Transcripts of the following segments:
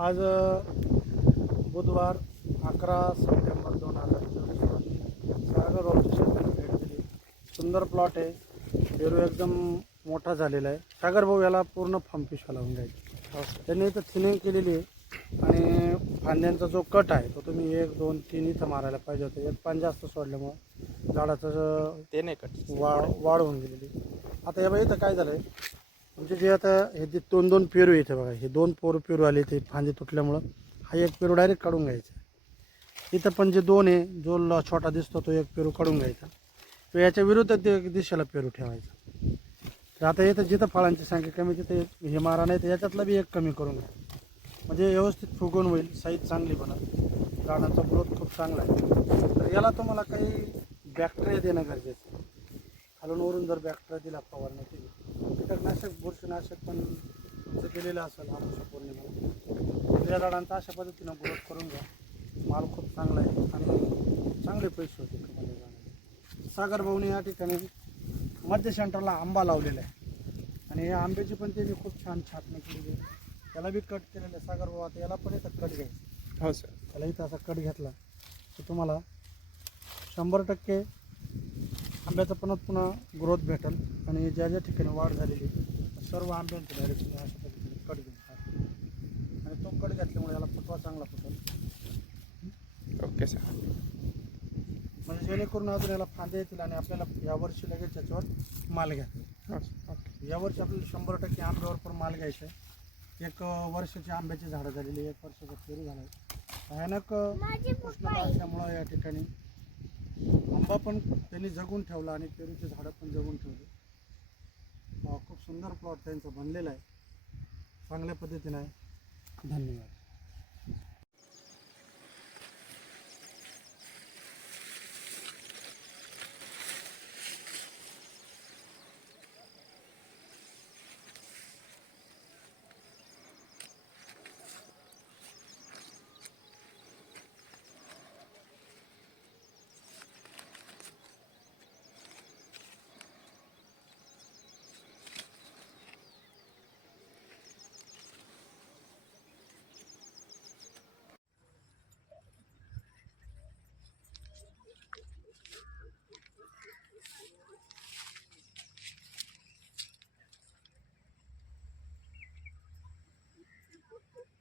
आज बुधवार अकरा सप्टेंबर दोन हजार चोवीस रोजी सागर रोडच्या शेताला भेट दिली सुंदर प्लॉट आहे. पेरू एकदम मोठा झालेला आहे. सागर भाऊ याला पूर्ण फॉर्म पिशवा लावून जायची त्यांनी इथं थिनिंग केलेली आहे. आणि फांद्यांचा जो कट आहे तो तुम्ही एक दोन तीन इथं मारायला पाहिजे होतं. एक पान जास्त सोडल्यामुळं झाडाचं ते नाही कट. वा वाढ होऊन गेलेली आता या बाई इथं काय झालंय? म्हणजे जे आता हे जे दोन दोन पेरू येते बघा हे दोन पोर पेरू आले ते फांदे तुटल्यामुळं हा एक पेरू डायरेक्ट काढून घ्यायचा. इथं पण जे दोन आहे जो छोटा दिसतो तो एक पेरू काढून घ्यायचा. तो याच्या विरुद्ध दिशेला पेरू ठेवायचा. तर आता इथं जिथं फळांची संख्या कमी तिथे हे मारा नाही तर याच्यातला बी एक कमी करून घ्या. म्हणजे व्यवस्थित फुगून होईल साईज चांगली बनत झाडांचा ग्रोथ खूप चांगला आहे. तर याला तुम्हाला काही बॅक्टेरिया देणं गरजेचं खालून वरून जर बॅक्टेरिया दिला फवारणी केली कीटकनाशक बुरशीनाशक पण तुमचं केलेलं असेल आमच्या पौर्णिमेला झाडांचा अशा पद्धतीनं ग्रोथ करून घ्या. माल खूप चांगला आहे आणि चांगले पैसे होते. सागर भाऊने या ठिकाणी मध्य सेंटरला आंबा लावलेला आहे. आणि या आंब्याची पण त्यांनी खूप छान छाटणी केलेली आहे. त्याला बी कट केलेलं आहे. सागर भाऊ आता याला पण इथं कट घ्यायचं हो सर त्याला इथं असा कट घेतला. तर तुम्हाला शंभर टक्के आंब्याचा पुन्हा पुन्हा ग्रोथ भेटेल. आणि ज्या ज्या ठिकाणी वाढ झालेली सर्व आंब्यांचं डायरेक्ट अशा पद्धतीने कट घेऊन आणि तो कट घेतल्यामुळे याला फुटवा चांगला फुटेल. Okay sir. म्हणजे जेणेकरून अजून याला फांदे येतील आणि आपल्याला यावर्षी लगेच याच्यावर माल घ्या. Sir okay. यावर्षी आपल्याला शंभर टक्के आंब्यावर पण माल घ्यायचा आहे. एक वर्षाची आंब्याची झाडं झालेली एक वर्षाचा पेरू झाला आहे. भयानक उष्णता असल्यामुळं या ठिकाणी आंबा पण त्यांनी जगून ठेवला आणि पेरूची झाडं पण जगून ठेवली. खूप सुंदर प्लॉट त्यांचं बनलेला आहे. चांगल्या पद्धतीनं आहे. धन्यवाद.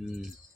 嗯。